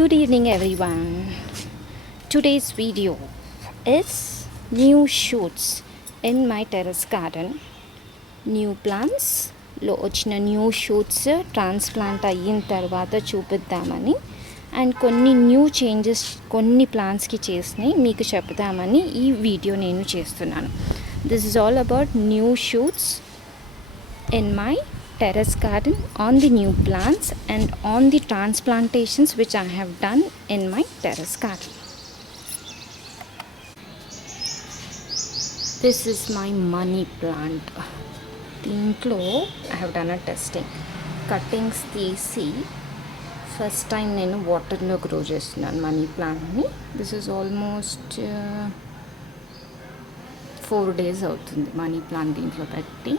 Good evening, everyone. Today's video is new shoots in my terrace garden. New plants లో వచ్చిన new shoots transplant అయిన తర్వాత చూపిద్దామని and కొన్ని న్యూ చేంజెస్ కొన్ని ప్లాంట్స్కి చేసినాయి మీకు చెప్దామని ఈ వీడియో నేను చేస్తున్నాను. This is all about new shoots in my terrace garden on the new plants and on the transplantations which I have done in my terrace garden. This is my money plant. దీంట్లో I have done a testing. Cuttings తీసి first time నేను వాటర్లో grow చేస్తున్నాను money ప్లాంట్ని. This is almost 4 days అవుతుంది money plant దీంట్లో పెట్టి.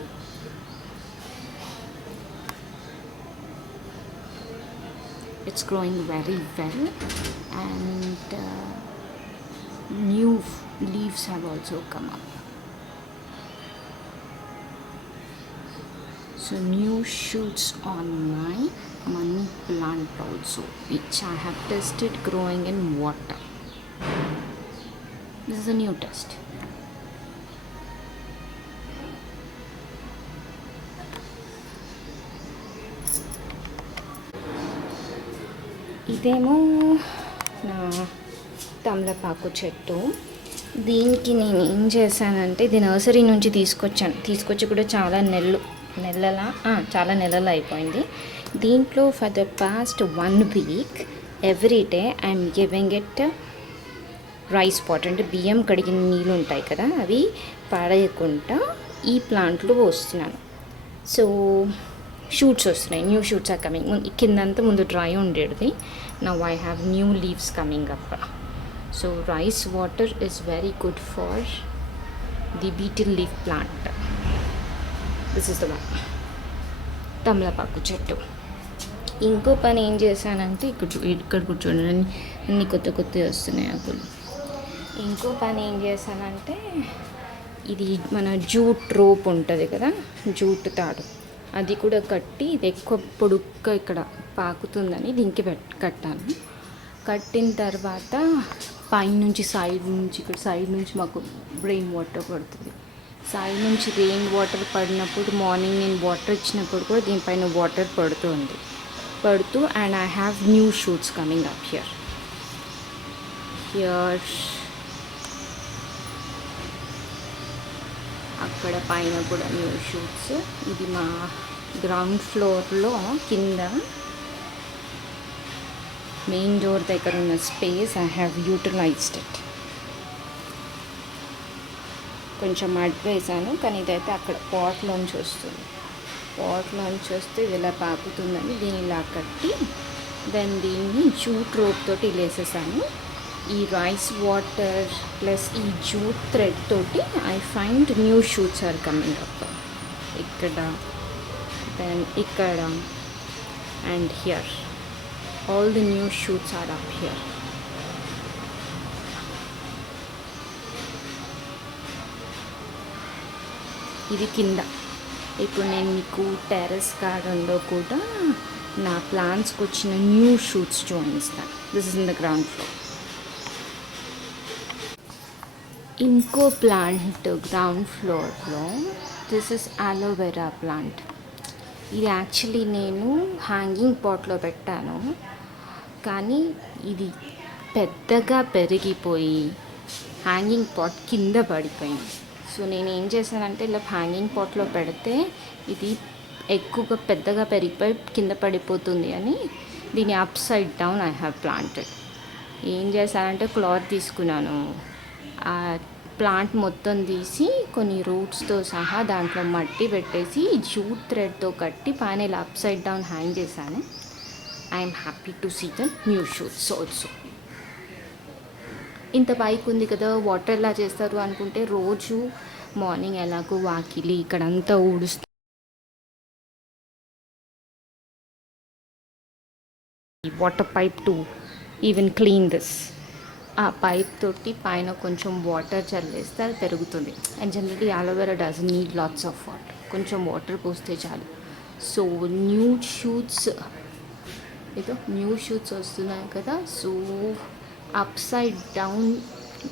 It's growing very well and new leaves have also come up. So new shoots on my money plant also, which I have tested growing in water. This is a new test. ఇదేమో నా తమలపాకు చెట్టు. దీనికి నేను ఏం చేశానంటే ఇది nursery నుంచి తీసుకొచ్చి కూడా చాలా నెలలు అయిపోయింది. దీంట్లో for the past 1 week every day I'm giving it rice water, అంటే బియ్యం కడిగిన నీళ్ళు ఉంటాయి కదా అవి పడేయకుండా ఈ ప్లాంట్లో పోస్తున్నాను. సో షూట్స్ వస్తున్నాయి, న్యూ షూట్స్ ఆర్ కమింగ్. కిందంతా ముందు డ్రై ఉండేది, now I have new leaves coming up. So rice water is very good for the beetle leaf plant. This is the one తమలపాకు చెట్టు. ఇంకో పని ఏం చేశానంటే ఇక్కడ కూర్చోండి, అన్ని కొత్త వస్తున్నాయి ఆకులు. ఇంకో పని ఏం చేశానంటే ఇది మన జూట్ రోప్ ఉంటుంది కదా, జూట్ తాడు, అది కూడా కట్టి ఇది ఎక్కువ పొడుగ్గా ఇక్కడ పాకుతుందని దీనికి కట్టాను. కట్టిన తర్వాత పైనుంచి ఇక్కడ సైడ్ నుంచి మాకు రెయిన్ వాటర్ పడుతుంది. సైడ్ నుంచి రెయిన్ వాటర్ పడినప్పుడు మార్నింగ్ నేను వాటర్ ఇచ్చినప్పుడు కూడా దీనిపైన వాటర్ పడుతూ and I have new shoots coming up here. అక్కడ పైన కూడా న్యూ షూట్స్. ఇది మా గ్రౌండ్ ఫ్లోర్లో కింద మెయిన్ డోర్ దగ్గర ఉన్న space I have utilized it. కొంచెం మడ్ వేసాను, కానీ ఇదైతే అక్కడ పాట్లోంచి వస్తే ఇది ఇలా పాకుతుందని దీన్ని ఇలా కట్టి దీన్ని జూట్ రోప్ తోటి వేసేసాను. ఈ రైస్ వాటర్ ప్లస్ ఈ జూట్ థ్రెడ్ తోటి I find new shoots are coming up ఇక్కడ and here. All the new shoots are up here. ఇది కింద. ఇప్పుడు నేను మీకు టెర్రస్ గార్డెన్లో కూడా నా ప్లాంట్స్కి వచ్చిన న్యూ షూట్స్ చూపిస్తాను. This is in the ground floor. ఇంకో ప్లాంట్ గ్రౌండ్ ఫ్లోర్లో, దిస్ ఇస్ అలోవెరా ప్లాంట్. ఇది యాక్చువల్లీ నేను హ్యాంగింగ్ పాట్లో పెట్టాను, కానీ ఇది పెద్దగా పెరిగిపోయి హ్యాంగింగ్ పాట్ కింద పడిపోయింది. సో నేను ఏం చేశానంటే ఇలా హ్యాంగింగ్ పాట్లో పెడితే ఇది ఎక్కువగా పెద్దగా పెరిగిపోయి కింద పడిపోతుంది అని దీన్ని up side down I have planted. ఏం చేశానంటే క్లాత్ తీసుకున్నాను, ఆ ప్లాంట్ మొత్తం తీసి కొన్ని రూట్స్తో సహా దాంట్లో మట్టి పెట్టేసి జూట్ థ్రెడ్తో కట్టి పైన ఇలా అప్ సైడ్ డౌన్ హ్యాంగ్ చేశాను. I'm happy to see the new shoots also. ఇంత పైకి ఉంది కదా, వాటర్ ఎలా చేస్తారు అనుకుంటే రోజు మార్నింగ్ ఎలాగో వాకిలి ఇక్కడంతా ఊడుస్తూ water pipe to even clean this. ఆ పైప్ తోటి పైన కొంచెం వాటర్ చల్లేస్తే అది పెరుగుతుంది. And generally aloe vera doesn't need lots of water, కొంచెం వాటర్ పోస్తే చాలు. సో న్యూ షూట్స్ ఇదో న్యూ షూట్స్ వస్తున్నాయి కదా. So upside down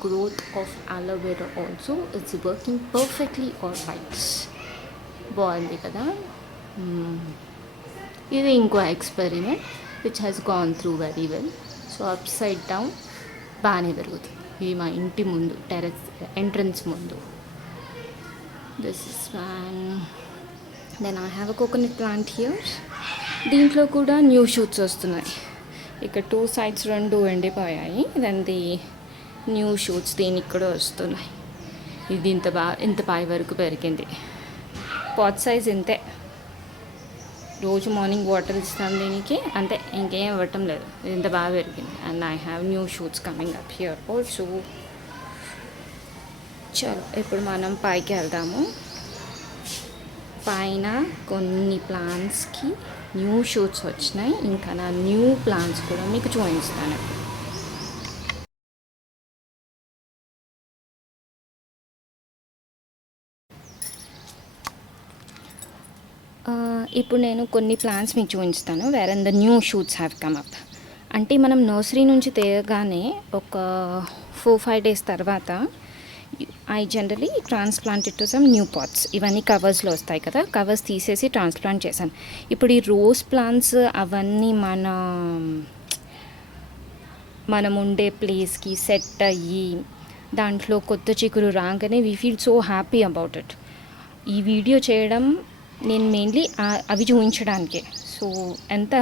growth of aloe vera also it's working perfectly all right. బాగుంది కదా. ఇది ఇంకో experiment which has gone through very well. So upside down బాగానే పెరుగుతుంది. ఇది మా ఇంటి ముందు టెరెస్ ఎంట్రన్స్ ముందు. This is one. Then I have a coconut plant here. దీంట్లో కూడా న్యూ షూట్స్ వస్తున్నాయి. ఇక్కడ 2 sides 2 ఎండిపోయాయి. దెన్ ది న్యూ షూట్స్ దీనికి కూడా వస్తున్నాయి. ఇది ఇంత పై వరకు పెరిగింది. పాట్ సైజ్ ఇంతే. రోజు మార్నింగ్ వాటర్ ఇస్తాను దీనికి, అంతే, ఇంకేం ఇవ్వటం లేదు. ఇది ఇంత బాగా పెరిగింది. And I have new shoots coming up here also. చలో ఇప్పుడు మనం పైకి వెళ్దాము. పైన కొన్ని ప్లాంట్స్కి న్యూ షూట్స్ వచ్చినాయి. ఇంకా నా న్యూ ప్లాంట్స్ కూడా మీకు చూపిస్తాను. ఇప్పుడు నేను కొన్ని ప్లాంట్స్ మీకు చూపిస్తాను where and the new shoots have come up. అంటే మనం నర్సరీ నుంచి తేగానే ఒక 4-5 days తర్వాత I generally transplanted to some new pots. ఇవన్నీ కవర్స్లో వస్తాయి కదా, కవర్స్ తీసేసి ట్రాన్స్ప్లాంట్ చేశాను. ఇప్పుడు ఈ రోజ్ ప్లాంట్స్ అవన్నీ మనం ఉండే ప్లేస్కి సెట్ అయ్యి దాంట్లో కొత్త చిగురు రాగానే we feel so happy about it. ఈ వీడియో చేయడం నేను మెయిన్లీ అవి చూపించడానికే. సో ఎంత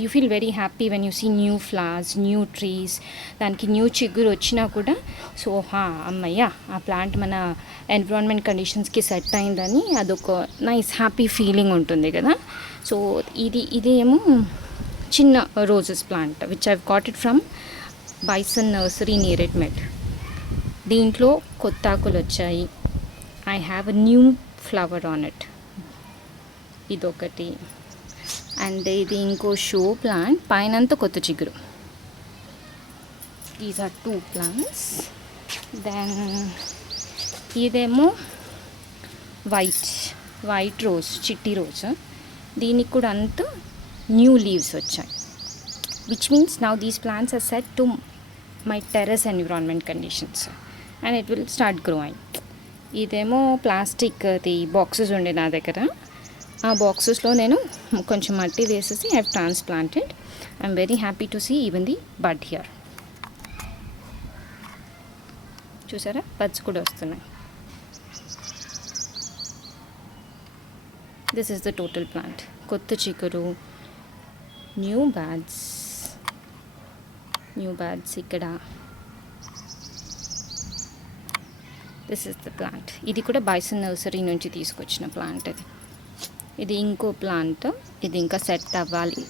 you feel very happy when you see new flowers, new trees, దానికి న్యూ చిగురు వచ్చినా కూడా. సో అమ్మయ్య, ఆ ప్లాంట్ మన ఎన్విరాన్మెంట్ కండిషన్స్కి సెట్ అయిందని అదొక నైస్ హ్యాపీ ఫీలింగ్ ఉంటుంది కదా. సో ఇది ఏమో చిన్న roses plant which I've got it from Bison nursery near at met. దీంట్లో కొత్త ఆకులు వచ్చాయి. I have a new flower on it. ఇదొకటి. అండ్ ఇది ఇంకో షో ప్లాంట్, పైనంతా కొత్త చిగురు. These are 2 plants. దెన్ ఇదేమో వైట్ రోజ్, చిట్టి రోజ్. దీనికి కూడా అంతా న్యూ లీవ్స్ వచ్చాయి. Which means now these plants are set to my terrace environment conditions and it will start growing. ఇదేమో ప్లాస్టిక్ది బాక్సెస్ ఉండే నా దగ్గర. ఆ బాక్సెస్లో నేను కొంచెం మట్టి వేసేసి I have transplanted. I'm very happy to see even the bud here. చూసారా, బడ్స్ కూడా వస్తున్నాయి. This is the total plant. కొత్త చిగురు, న్యూ బ్యాడ్స్ ఇక్కడ. This is the plant. ఇది కూడా బైసన్ నర్సరీ నుంచి తీసుకొచ్చిన ప్లాంట్. ఇది ఇంకో ప్లాంట్. ఇది ఇంకా సెట్ అవ్వాలి.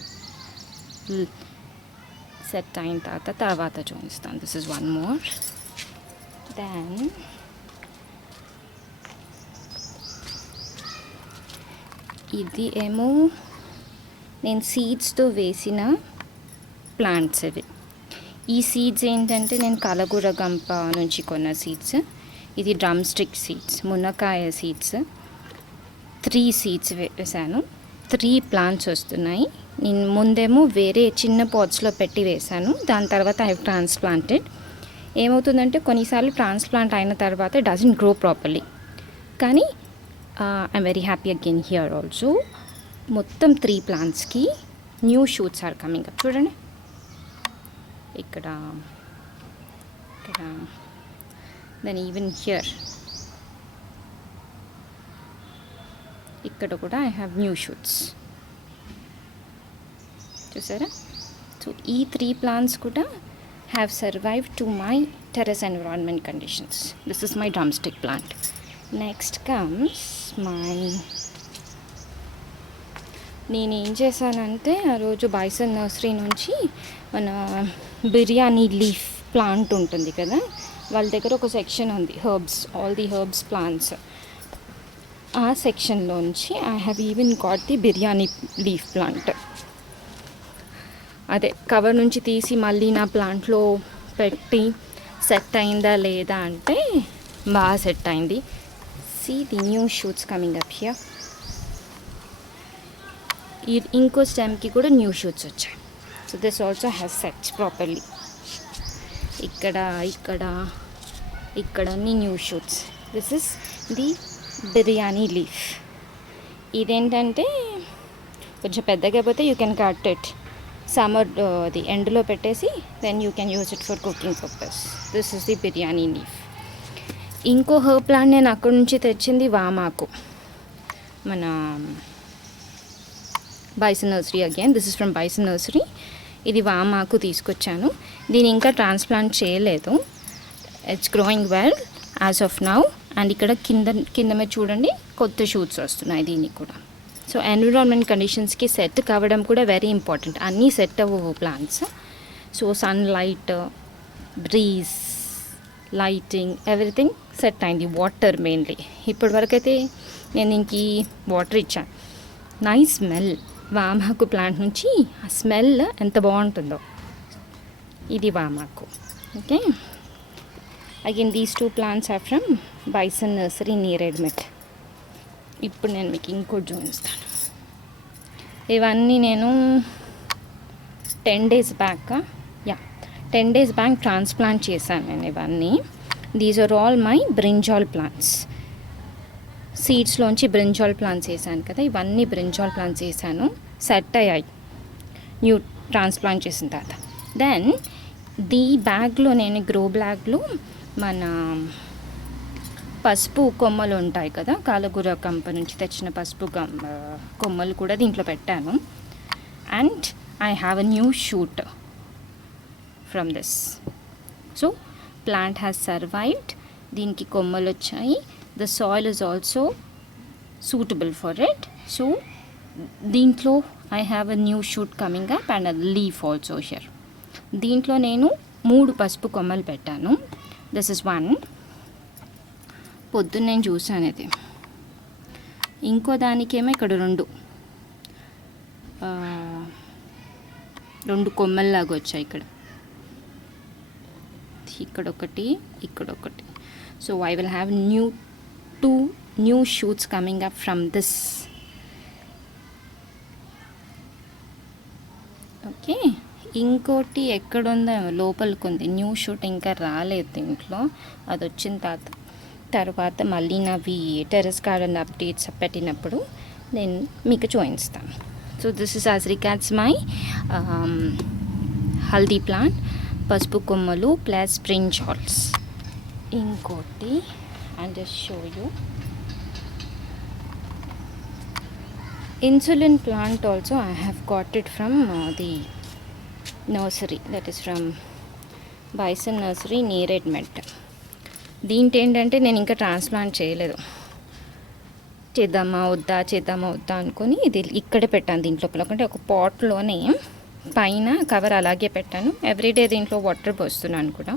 సెట్ అయిన తర్వాత చూపిస్తాను. This is one more. Then ఇది ఏమో నేను సీడ్స్తో వేసిన ప్లాంట్స్ ఇవి. ఈ సీడ్స్ ఏంటంటే నేను కలగూర గంప నుంచి కొన్న సీడ్స్. ఇది డ్రమ్ స్టిక్ సీడ్స్, మునక్కాయ సీడ్స్. 3 సీడ్స్ వేసాను. 3 ప్లాంట్స్ వస్తున్నాయి. నేను ముందేమో వేరే చిన్న పాట్స్లో పెట్టి వేసాను. దాని తర్వాత ఐ హ్యావ్ ట్రాన్స్ప్లాంటెడ్. ఏమవుతుందంటే కొన్నిసార్లు ట్రాన్స్ప్లాంట్ అయిన తర్వాత ఇట్ డజంట్ గ్రో ప్రాపర్లీ. కానీ I'm very happy again here also. మొత్తం 3 ప్లాంట్స్కి new shoots are coming up. చూడండి ఇక్కడ. దెన్ ఈవెన్ హియర్ ఇక్కడ కూడా ఐ హ్యావ్ న్యూ షూట్స్. చూసారా. సో ఈ 3 plants కూడా have survived to my terrace environment conditions. This is my drumstick plant. Next comes నేనేం చేశానంటే ఆ రోజు బైసన్ నర్సరీ నుంచి మన బిర్యానీ లీఫ్ ప్లాంట్ ఉంటుంది కదా, వాళ్ళ దగ్గర ఒక సెక్షన్ ఉంది, herbs, all the herbs plants. ఆ సెక్షన్లోంచి I have even got the biryani leaf plant. అదే కవర్ నుంచి తీసి మళ్ళీ నా ప్లాంట్లో పెట్టి సెట్ అయిందా లేదా అంటే బాగా సెట్ అయింది. See the new shoots coming up here. ఇంకో స్టెమ్కి కూడా న్యూ షూట్స్ వచ్చాయి. So this also has sets properly. ఇక్కడ ఇక్కడ ఇక్కడ అన్ని new shoots. This is the biryani leaf. ఇదేంటంటే కొంచెం పెద్దగా పోతే you can cut it summer అది ఎండ్లో పెట్టేసి then you can use it for cooking purpose. This is the biryani leaf. ఇంకో హర్బ్ ప్లాంట్ నేను అక్కడ నుంచి తెచ్చింది వామాకు, మన Bison nursery. Again this is from Bison nursery. ఇది వామాకు తీసుకొచ్చాను. దీన్ని ఇంకా ట్రాన్స్ప్లాంట్ చేయలేదు. It's growing well as of now. And ఇక్కడ కింద మీద చూడండి కొత్త షూట్స్ వస్తున్నాయి దీనికి కూడా. సో ఎన్విరాన్మెంట్ కండిషన్స్కి సెట్ కావడం కూడా వెరీ ఇంపార్టెంట్. అన్నీ సెట్ అవ్వవు plants. So sunlight, breeze, lighting, everything set అయింది. Water mainly. ఇప్పటివరకు అయితే నేను ఇంక వాటర్ ఇచ్చాను. Nice smell. వామాకు ప్లాంట్ నుంచి ఆ స్మెల్ ఎంత బాగుంటుందో. ఇది వామాకు. Okay, again these 2 plants are from bison nursery near ఎడ్మెట్. ఇప్పుడు నేను మీకు ఇంకోటి చూపిస్తాను. ఇవన్నీ నేను 10 days back 10 days back transplant చేశాను నేను ఇవన్నీ. These are all my brinjal plants. సీడ్స్లోంచి బ్రింజాల్ ప్లాంట్స్ వేసాను కదా, ఇవన్నీ బ్రింజాల్ ప్లాంట్స్ వేసాను. సెట్ అయ్యాయి న్యూ ట్రాన్స్ప్లాంట్ చేసిన తర్వాత. దెన్ దీ బ్యాగ్లో నేను గ్రో బ్యాగ్లో మన పసుపు కొమ్మలు ఉంటాయి కదా, కాలగూర కంపెనీ నుంచి తెచ్చిన పసుపు కొమ్మలు కూడా దీంట్లో పెట్టాను. And I have a new shoot from this. So plant has survived. దీనికి కొమ్మలు వచ్చాయి. The soil is also suitable for it. So దీంట్లో I have a new shoot coming up and a leaf also here. దీంట్లో నేను 3 పసుపు కొమ్మలు పెట్టాను. This is 1. పొద్దున్న నేను చూసాను ఇది. ఇంకో దానికేమో ఇక్కడ 2 కొమ్మల్లాగా వచ్చాయి. ఇక్కడొకటి, ఇక్కడొకటి. So I will have 2 new shoots coming up from this. Okay, ఇంకోటి ఎక్కడుందో లోపలికి ఉంది న్యూ షూట్, ఇంకా రాలేదు దీంట్లో. అది వచ్చిన తర్వాత మళ్ళీ నావి టెర్రస్ గార్డెన్ అప్డేట్స్ పెట్టినప్పుడు నేను మీకు చూపిస్తాను. So this is as regards my haldi plant, పసుపు కొమ్మలు ప్లస్ బ్రింజాల్స్. ఇంకోటి I'll just show you. Insulin plant also I have got it from the nursery, that is from Bison Nursery near Edmet. దీంట్లో ఏంటంటే నేను ఇంకా ట్రాన్స్ప్లాంట్ చేయలేదు. చేద్దామా వద్దా అనుకొని ఇది ఇక్కడే పెట్టాను దీంట్లో. అంటే ఒక పాట్లోనే పైన కవర్ అలాగే పెట్టాను. ఎవ్రీడే దీంట్లో వాటర్ పోస్తున్నాను కూడా.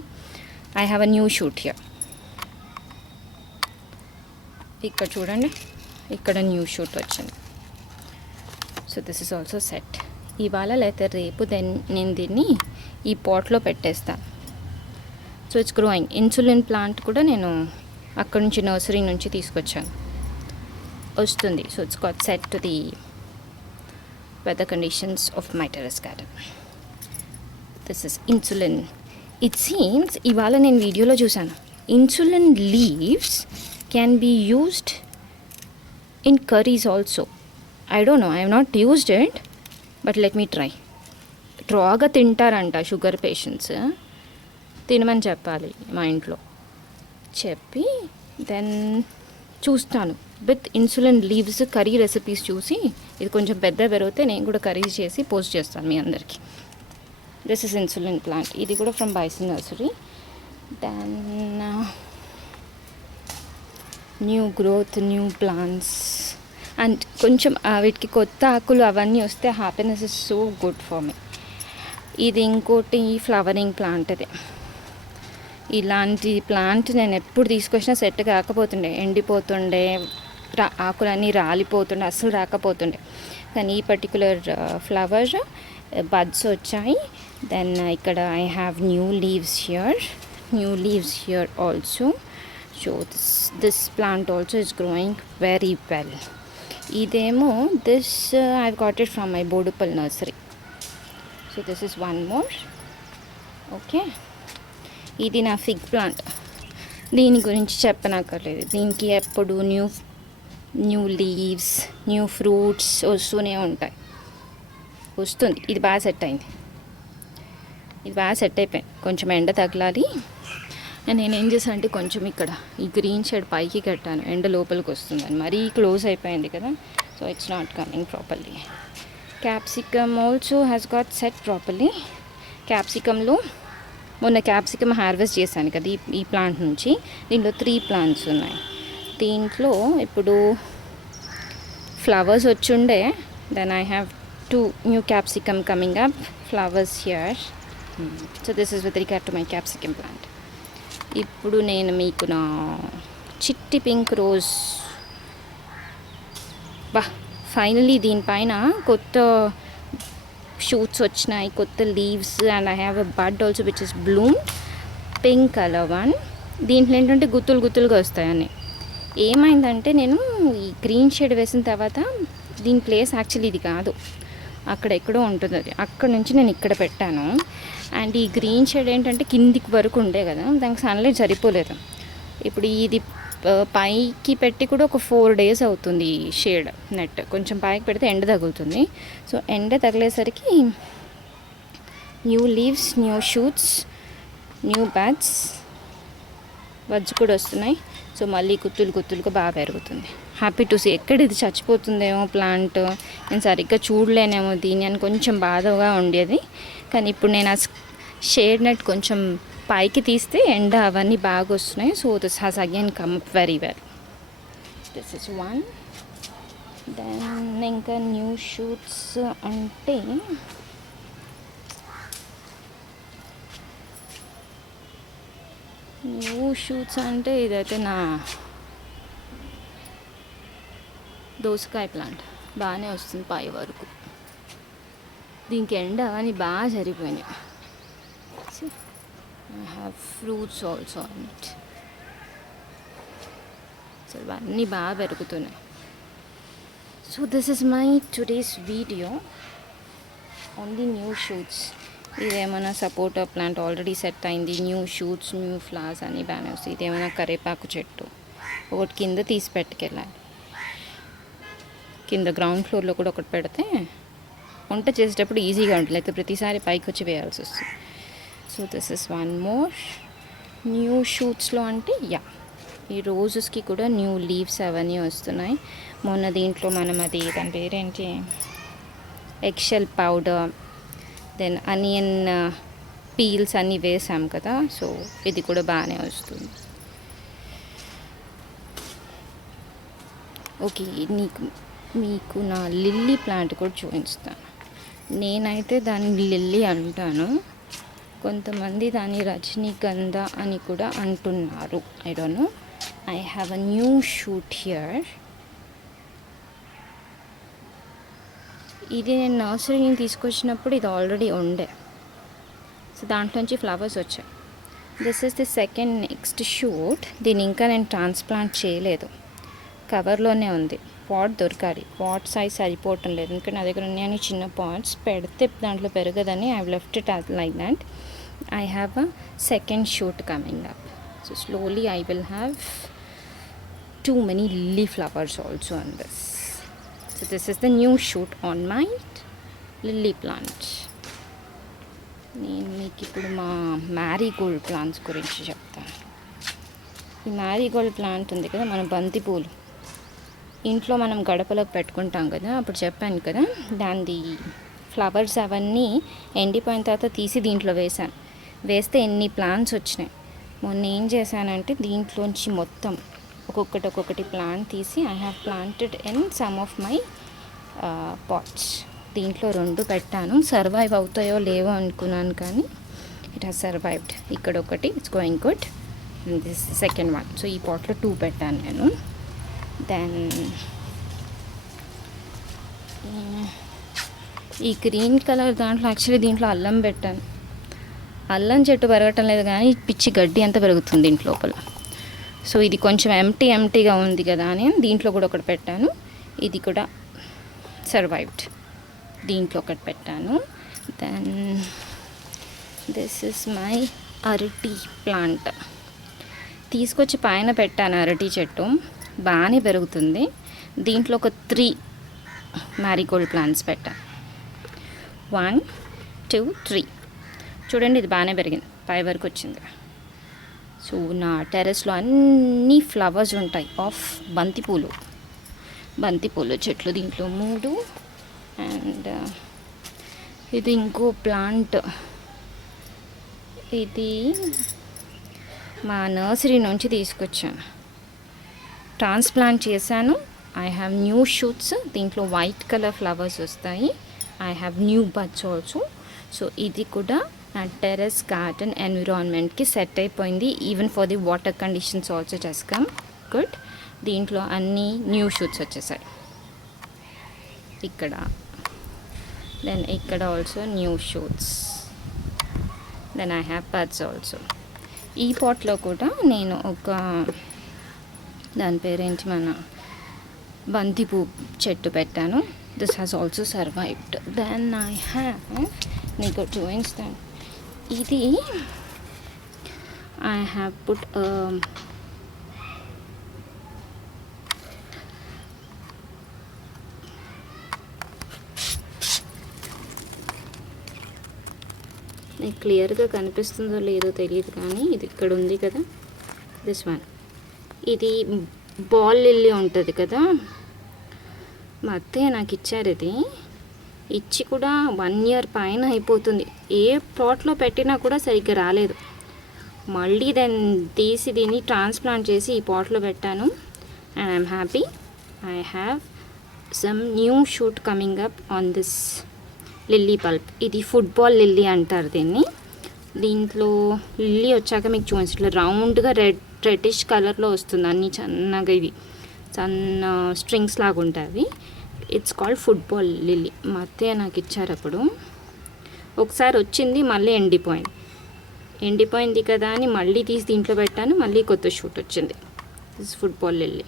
I have a new shoot here. ఇక్కడ చూడండి, ఇక్కడ న్యూ షూట్ వచ్చింది. So this is also set. ఇవాళ లేకపోతే రేపు నేను దీన్ని ఈ పాట్లో పెట్టేస్తాను. So it's growing. Insulin plant కూడా నేను అక్కడ నుంచి నర్సరీ నుంచి తీసుకొచ్చాను, వస్తుంది. So it's got set to the weather conditions of my terrace garden. This is insulin. It seems ఇవాళ నేను వీడియోలో చూశాను, insulin leaves can be used in curries also. I don't know, I have not used it, but let me try. రాగా తింటారంట sugar patients. తినమని చెప్పాలి మా ఇంట్లో చెప్పి, దెన్ చూస్తాను with insulin leaves curry recipes చూసి, ఇది కొంచెం పెద్ద పెరిగితే నేను కూడా కర్రీస్ చేసి పోస్ట్ చేస్తాను మీ అందరికీ. This is insulin plant. ఇది కూడా from Bison nursery. Then new growth, new plants. And కొంచెం వీటికి కొత్త ఆకులు అవన్నీ వస్తే happiness is so good for me. ఇది ఇంకోటి ఫ్లవరింగ్ ప్లాంట్. అది ఇలాంటి ప్లాంట్ నేను ఎప్పుడు తీసుకొచ్చినా సెట్ కాకపోతుండే, ఎండిపోతుండే, ఆకులన్నీ రాలిపోతుండే, అస్సలు రాకపోతుండే. కానీ ఈ పర్టికులర్ ఫ్లవర్ బడ్స్ వచ్చాయి. దెన్ ఇక్కడ I have new leaves here also. So this plant also is growing very well. ఇదేమో this I've got it from my Bodupal nursery. So this is one more. Okay, ఇది నా fig plant. దీని గురించి చెప్పనక్కర్లేదు. దీనికి ఎప్పుడు new leaves, new fruits వస్తూనే ఉంటాయి. వస్తుంది. ఇది బాగా సెట్ అయింది. ఇది బాగా సెట్ అయిపోయింది. కొంచెం ఎండ తగలాలి. నేను ఏం చేశాను అంటే కొంచెం ఇక్కడ ఈ గ్రీన్ షేడ్ పైకి కట్టాను, ఎండ లోపలికి వస్తుందని. మరీ క్లోజ్ అయిపోయింది కదా, so it's not coming properly. Capsicum also has got set properly. క్యాప్సికంలో మొన్న క్యాప్సికమ్ హార్వెస్ట్ చేశాను కదా ఈ ప్లాంట్ నుంచి. దీంట్లో 3 ప్లాంట్స్ ఉన్నాయి. దీంట్లో ఇప్పుడు ఫ్లవర్స్ వచ్చుండే. Then I have 2 new capsicum coming up, flowers here. So this is with regard to my capsicum plant. ఇప్పుడు నేను మీకు నా చిట్టి పింక్ రోజ్, ఫైనలీ దీనిపైన కొత్త షూట్స్ వచ్చినాయి, కొత్త leaves, and I have a bud also which is bloom, pink colour one. దీంట్లో ఏంటంటే గుత్తులుగా వస్తాయని. ఏమైందంటే నేను ఈ గ్రీన్ షేడ్ వేసిన తర్వాత దీని ప్లేస్ యాక్చువల్లీ ఇది కాదు, అక్కడ ఎక్కడో ఉంటుంది. అది అక్కడ నుంచి నేను ఇక్కడ పెట్టాను. అండ్ ఈ గ్రీన్ షేడ్ ఏంటంటే కిందికి వరకు ఉండే కదా, దానికి సన్లైట్ సరిపోలేదు. ఇప్పుడు ఇది పైకి పెట్టి కూడా ఒక 4 days అవుతుంది. ఈ షేడ్ నెట్ కొంచెం పైకి పెడితే ఎండ తగులుతుంది. సో ఎండ తగిలేసరికి new leaves, new shoots, new buds, వజ్జు కూడా వస్తున్నాయి. సో మళ్ళీ గుత్తులుగా బాగా పెరుగుతుంది. Happy to see. ఎక్కడ ఇది చచ్చిపోతుందేమో ప్లాంట్, నేను సరిగ్గా చూడలేనేమో దీన్ని అని కొంచెం బాధగా ఉండేది. కానీ ఇప్పుడు నేను ఆ షేడ్ నెట్ కొంచెం పైకి తీస్తే ఎండ అవన్నీ బాగా వస్తున్నాయి. So this has again come up very well. This is one. Then ఇంకా న్యూ షూట్స్ అంటే ఇదైతే నా దోసకాయ ప్లాంట్. బాగానే వస్తుంది పై వరకు. దీనికి ఎండ అని బాగా సరిపోయినాయి. I have fruits also on it. So ఇవన్నీ బాగా పెరుగుతున్నాయి. So this is my today's video on the new shoots. ఇదేమైనా సపోటా ప్లాంట్ ఆల్రెడీ సెట్ అయింది. న్యూ షూట్స్, న్యూ ఫ్లవర్స్ అని బాగానే వస్తాయి. ఇదేమైనా కరివేపాకు చెట్టు ఒకటి కింద తీసి పెట్టుకెళ్ళాలి. కింద గ్రౌండ్ ఫ్లోర్లో కూడా ఒకటి పెడితే వంట చేసేటప్పుడు ఈజీగా ఉంటుంది, లేకపోతే ప్రతిసారి పైకి వచ్చి వేయాల్సి వస్తుంది. So this is one more. New షూట్స్లో అంటే ఈ రోజెస్కి కూడా న్యూ లీవ్స్ అవన్నీ వస్తున్నాయి. మొన్న దీంట్లో మనం దాని పేరేంటి, eggshell powder, then onion peels అన్నీ వేసాం కదా. సో ఇది కూడా బాగానే వస్తుంది. ఓకే, మీకు నా లిల్లీ ప్లాంట్ కూడా చూపిస్తాను. నేనైతే దాన్ని లిల్లీ అంటాను, కొంతమంది దాన్ని రజనీగంధ అని కూడా అంటున్నారు. I don't know. I have a new shoot here. ఇది నేను నర్సరీ నుంచి తీసుకొచ్చినప్పుడు ఇది ఆల్రెడీ ఉండే. సో దాంట్లోంచి ఫ్లవర్స్ వచ్చాయి. This is the second next shoot. దీన్ని ఇంకా నేను ట్రాన్స్ప్లాంట్ చేయలేదు, కవర్లోనే ఉంది. పాట్ దొరకాలి. పాట్ సైజ్ సరిపోవటం లేదు, ఎందుకంటే నా దగ్గర ఉన్నాయని చిన్న పాట్స్. పెడితే దాంట్లో పెరగదని I left it like that. I have a second shoot coming up. So slowly I will have too many lily flowers also on this. So this is the new shoot on my lily plant. నేను మీకు ఇప్పుడు మా Marie Gold plants గురించి చెప్తాను. ఈ Marie Gold plant ఉంది కదా, మన బంతిపూలు ఇంట్లో మనం గడపలకు పెట్టుకుంటాం కదా, అప్పుడు చెప్పాను కదా, దాని ఫ్లవర్స్ అవన్నీ ఎండిపోయిన తర్వాత తీసి దీంట్లో వేసాను. వేస్తే ఎన్ని ప్లాంట్స్ వచ్చినాయి. మొన్న ఏం చేశానంటే దీంట్లోంచి మొత్తం ఒక్కొక్కటి ప్లాంట్ తీసి I have planted in some of my pots. దీంట్లో 2 పెట్టాను. సర్వైవ్ అవుతాయో లేవో అనుకున్నాను, కానీ ఇట్ హ్యాస్ సర్వైవ్డ్. ఇక్కడ ఒకటి, it's going good. This second one. So ఈ పాట్లో 2 పెట్టాను నేను. దెన్ ఈ గ్రీన్ కలర్ దాంట్లో యాక్చువల్లీ దీంట్లో అల్లం పెట్టాను. అల్లం చెట్టు పెరగటం లేదు, కానీ పిచ్చి గడ్డి అంతా పెరుగుతుంది ఇంటి లోపల. సో ఇది కొంచెం ఎంటీగా ఉంది కదా అని దీంట్లో కూడా ఒకటి పెట్టాను. ఇది కూడా సర్వైవ్డ్. దీంట్లో ఒకటి పెట్టాను. దెన్ దిస్ ఇస్ మై అరటి ప్లాంట్. తీసుకొచ్చి పైన పెట్టాను అరటి చెట్టు, బాగానే పెరుగుతుంది. దీంట్లో ఒక 3 మ్యారీగోల్డ్ ప్లాంట్స్ పెట్టాను. 1 2 3 చూడండి, ఇది బాగానే పెరిగింది, పై వరకు వచ్చింది. సో నా టెర్రస్లో అన్ని ఫ్లవర్స్ ఉంటాయి ఆఫ్ బంతిపూలు చెట్లు. దీంట్లో 3. అండ్ ఇది ఇంకో ప్లాంట్, ఇది మా నర్సరీ నుంచి తీసుకొచ్చాను, ట్రాన్స్ప్లాంట్ చేశాను. ఐ హ్యావ్ న్యూ షూట్స్, దీంట్లో వైట్ కలర్ ఫ్లవర్స్ వస్తాయి. I have new buds also. So ఇది కూడా నా టెర్రస్ గార్డెన్ ఎన్విరాన్మెంట్కి సెట్ అయిపోయింది. Even for the water conditions also it has come good. దీంట్లో అన్ని న్యూ షూట్స్ వచ్చేసాయి ఇక్కడ. దెన్ ఇక్కడ also new shoots. Then I have buds also. ఈ పాట్లో కూడా నేను ఒక, దాని పేరేంటి, మన బంతిపూ చెట్టు పెట్టాను. This has also survived. Then I have, నీకు చూపిస్తాను, ఇది ఐ హ్యావ్ పుట్ మీకు క్లియర్గా కనిపిస్తుందో లేదో తెలియదు కానీ ఇది ఇక్కడ ఉంది కదా, దిస్ వన్. ఇది బాల్ లిల్లీ ఉంటుంది కదా, మా అత్తయ్య నాకు ఇచ్చారు. ఇది ఇచ్చి కూడా 1 year పైన అయిపోతుంది. ఏ ప్లాట్లో పెట్టినా కూడా సరిగ్గా రాలేదు. మళ్ళీ తీసి దీన్ని ట్రాన్స్ప్లాంట్ చేసి ఈ పాట్లో పెట్టాను. And I'm happy. I have some new shoot coming up on this lily pulp. ఇది ఫుట్బాల్ లిల్లీ అంటారు దీన్ని. దీంట్లో లిల్లీ వచ్చాక మీకు చూడండి, ఇట్లా రౌండ్గా రెడ్డిష్ కలర్లో వస్తుంది. అన్నీ సన్నగా, ఇవి సన్న స్ట్రింగ్స్ లాగా ఉంటాయి. It's called football lily. మా అత్తయ్య నాకు ఇచ్చారు అప్పుడు. ఒకసారి వచ్చింది, మళ్ళీ ఎండిపోయింది కదా అని మళ్ళీ తీసి దీంట్లో పెట్టాను. మళ్ళీ కొత్త షూట్ వచ్చింది. This football lily.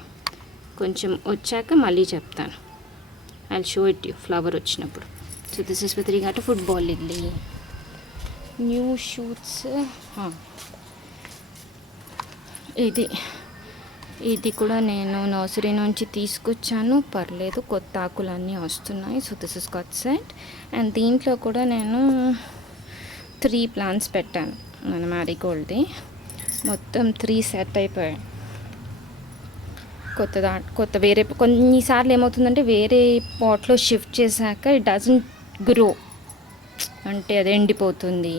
కొంచెం వచ్చాక మళ్ళీ చెప్తాను. I will show it you flower వచ్చినప్పుడు. So this is with regard to football lily. New shoots. ఇది కూడా నేను నర్సరీ నుంచి తీసుకొచ్చాను, పర్లేదు, కొత్త ఆకులన్నీ వస్తున్నాయి. So this is got set. And దీంట్లో కూడా నేను 3 ప్లాంట్స్ పెట్టాను, మన మ్యారీగోల్డ్ది. మొత్తం 3 సెట్ అయిపోయాయి. కొత్త వేరే, కొన్నిసార్లు ఏమవుతుందంటే వేరే పాట్లో షిఫ్ట్ చేశాక ఇట్ డజంట్ గ్రో, అంటే అది ఎండిపోతుంది,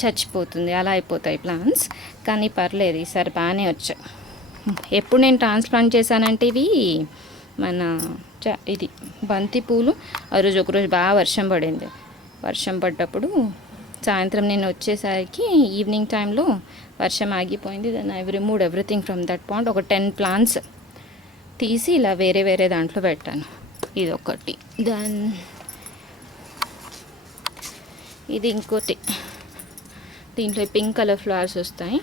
చచ్చిపోతుంది, అలా అయిపోతాయి ప్లాంట్స్. కానీ పర్లేదు, ఈసారి బాగానే వచ్చాయి. ఎప్పుడు నేను ట్రాన్స్ప్లాంట్ చేశానంటే ఇవి మన ఇది బంతిపూలు. ఒకరోజు బాగా వర్షం పడింది. వర్షం పడ్డప్పుడు సాయంత్రం నేను వచ్చేసరికి ఈవినింగ్ టైంలో వర్షం ఆగిపోయింది. Then I removed everything from that point. ఒక 10 ప్లాంట్స్ తీసి ఇలా వేరే దాంట్లో పెట్టాను. ఇది ఒకటి. దెన్ ఇది ఇంకోటి, దీంట్లో పింక్ కలర్ ఫ్లవర్స్ వస్తాయి.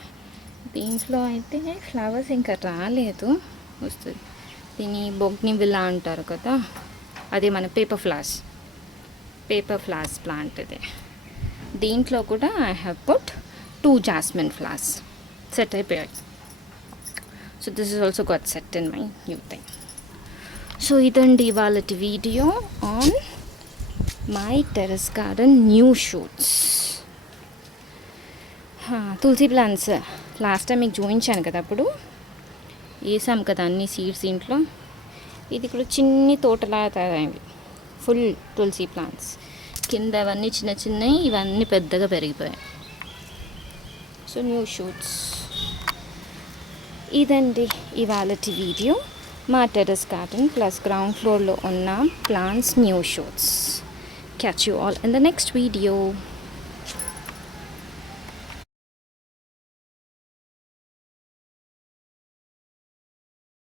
దీంట్లో అయితే ఫ్లవర్స్ ఇంకా రాలేదు, వస్తుంది. దీన్ని బొగ్నివిల్లా అంటారు కదా, అదే మన పేపర్ ఫ్లవర్స్ ప్లాంట్ ఇది. దీంట్లో కూడా I have put 2 jasmine flowers set అయిపోయాయి. So this is also got set in my new thing. So ఇదండి ఇవాళ video on my terrace garden new shoots. తులసి ప్లాంట్స్ లాస్ట్ టైం మీకు చూపించాను కదా, అప్పుడు వేసాం కదా అన్ని సీడ్స్ ఇంట్లో. ఇది కూడా చిన్ని తోటలా తయారైంది, ఫుల్ తులసి ప్లాంట్స్. కింద అవన్నీ చిన్నవి, ఇవన్నీ పెద్దగా పెరిగిపోయాయి. So new shoots. ఇదండి ఇవాళ వీడియో, మా టెర్రస్ గార్డెన్ ప్లస్ గ్రౌండ్ ఫ్లోర్లో ఉన్న plants new shoots. Catch you all in the next video.